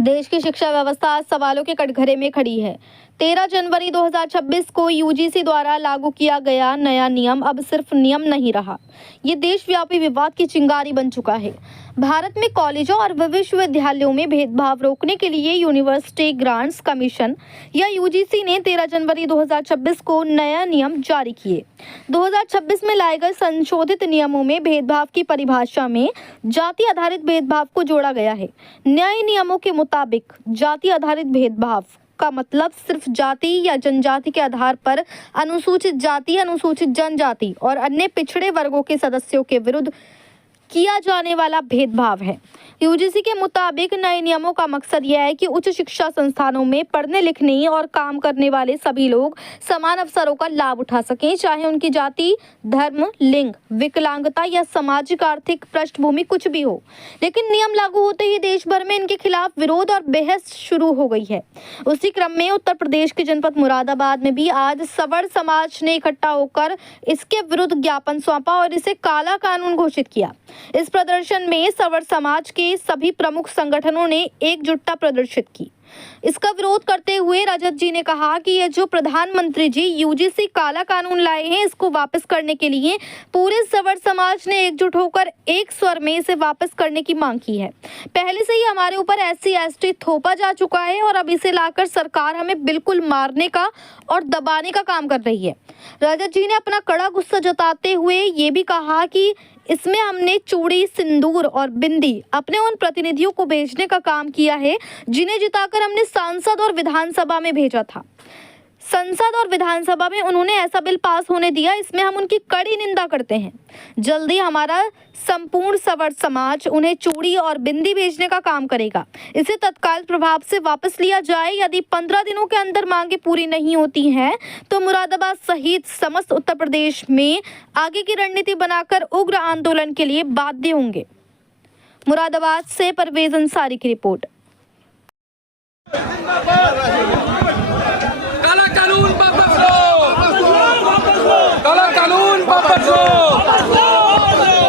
देश की शिक्षा व्यवस्था आज सवालों के कटघरे में खड़ी है। 13 जनवरी 2026 को यूजीसी द्वारा लागू किया गया नया नियम अब सिर्फ नियम नहीं रहा, ये देशव्यापी विवाद की चिंगारी बन चुका है। भारत में कॉलेजों और विश्वविद्यालयों में भेदभाव रोकने के लिए यूनिवर्सिटी ग्रांट्स कमीशन या यूजीसी ने 13 जनवरी 2026 को नया नियम जारी किए। 2026 में लाए गए संशोधित नियमों में भेदभाव की परिभाषा में जाति आधारित भेदभाव को जोड़ा गया है। नए नियमों के मुताबिक जाति आधारित भेदभाव का मतलब सिर्फ जाति या जनजाति के आधार पर अनुसूचित जाति, अनुसूचित जनजाति और अन्य पिछड़े वर्गों के सदस्यों के विरुद्ध किया जाने वाला भेदभाव है। यूजीसी के मुताबिक नए नियमों का मकसद यह है कि उच्च शिक्षा संस्थानों में पढ़ने लिखने और काम करने वाले सभी लोग समान अवसरों का लाभ उठा सकें, चाहे उनकी जाति, धर्म, लिंग, विकलांगता या सामाजिक आर्थिक पृष्ठभूमि कुछ भी हो। लेकिन नियम लागू होते ही देश भर में इनके खिलाफ विरोध और बहस शुरू हो गई है। उसी क्रम में उत्तर प्रदेश के जनपद मुरादाबाद में भी आज सवर्ण समाज ने इकट्ठा होकर इसके विरुद्ध ज्ञापन सौंपा और इसे काला कानून घोषित किया। इस प्रदर्शन में सवर्ण समाज के सभी प्रमुख संगठनों ने एकजुटता प्रदर्शित की। इसका विरोध करते हुए रजत जी ने कहा कि ये जो प्रधानमंत्री जी यूजीसी काला कानून लाए हैं, इसको वापस करने के लिए पूरे सवर्ण समाज ने एकजुट होकर एक स्वर में इसे वापस करने की मांग की है। पहले से ही हमारे ऊपर SC/ST थोपा जा चुका है और अब इसे लाकर सरकार हमें बिल्कुल मारने का और दबाने का काम कर रही है। रजत जी ने अपना कड़ा गुस्सा जताते हुए ये भी कहा कि इसमें हमने चूड़ी, सिंदूर और बिंदी अपने उन प्रतिनिधियों को भेजने का काम किया है जिन्हें जिताकर हमने सांसद और विधानसभा में भेजा था। संसद और विधानसभा में उन्होंने ऐसा बिल पास होने दिया, इसमें हम उनकी कड़ी निंदा करते हैं। जल्दी हमारा संपूर्ण सवर्ण समाज उन्हें चूड़ी और बिंदी भेजने का काम करेगा। इसे तत्काल प्रभाव से वापस लिया जाए। यदि 15 दिनों के अंदर मांगे पूरी नहीं होती हैं तो मुरादाबाद सहित समस्त उत्तर प्रदेश में आगे की रणनीति बनाकर उग्र आंदोलन के लिए बाध्य होंगे। मुरादाबाद से परवेज अंसारी की रिपोर्ट। काला कानून वापस लो, काला कानून वापस लो,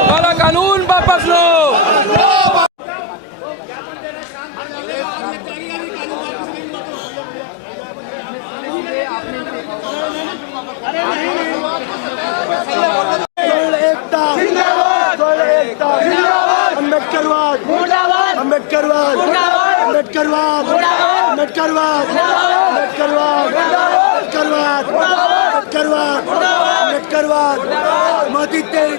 काला कानून वापस लो। अम्बेडकरवाद, अम्बेडकरवाद, अम्बेडकरवाद, अम्बेडकरवाद, अम्बेडकरवाद, अम्बेडकरवाद, अम्बेडकरवाद, मोदी तेरी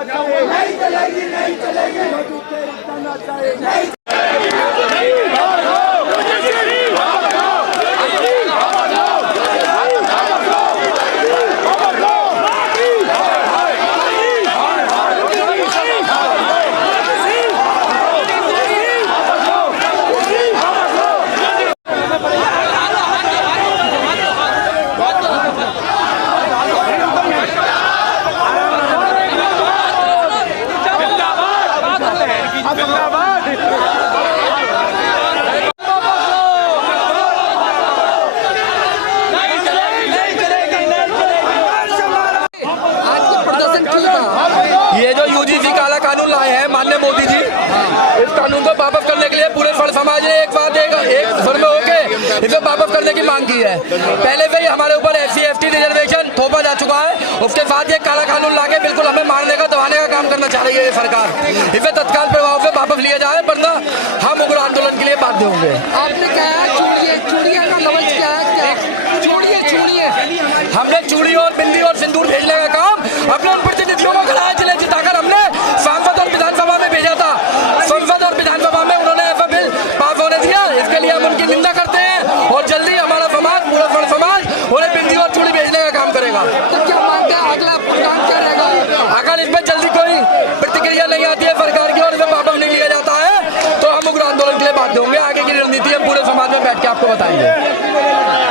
हटाना चाहिए। नहीं चलेगी, नहीं चलेगी। मोदी तेल हटाना चाहिए। ये जो यूजीसी काला कानून लाए हैं माननीय मोदी जी, इस कानून को वापस करने के लिए पूरे फल समाज ने एक स्वर में होकर इसे वापस करने की मांग की है। पहले से ही हमारे ऊपर SC/ST रिजर्वेशन थोपा जा चुका है, उसके साथ ये काला कानून लाके बिल्कुल हमें मारने का दबाने का काम करना चाह रही है ये सरकार। इसे तत्काल प्रभाव से वापस लिया जाए, वरना हम उग्र आंदोलन के लिए बाध्य होंगे। आपने कहा चूड़िया का लफ्ज क्या है? चूड़िए हमने चूड़ी और बिंदी और सिंदूर भेजने का काम अपने उन प्रतिनिधियों को कराया जिन्हें जिताकर हमने सांसद और विधानसभा में भेजा था। संसद और विधानसभा में उन्होंने ऐसा बिल पास होने दिया, इसके लिए हम उनकी निंदा करते हैं और जल्दी हमारा समाज, पूरा फल समाज उन्हें बिंदी और चूड़ी भेजने का काम करेगा। तो क्या मानते हैं अगला प्रोग्राम क्या रहेगा? अगर इसमें जल्दी कोई प्रतिक्रिया नहीं आती है सरकार की और इसे वापस नहीं लिया जाता है तो हम उग्र आंदोलन के लिए बाध्य होंगे। आगे की रणनीति हम पूरे समाज में बैठ के आपको बताएंगे।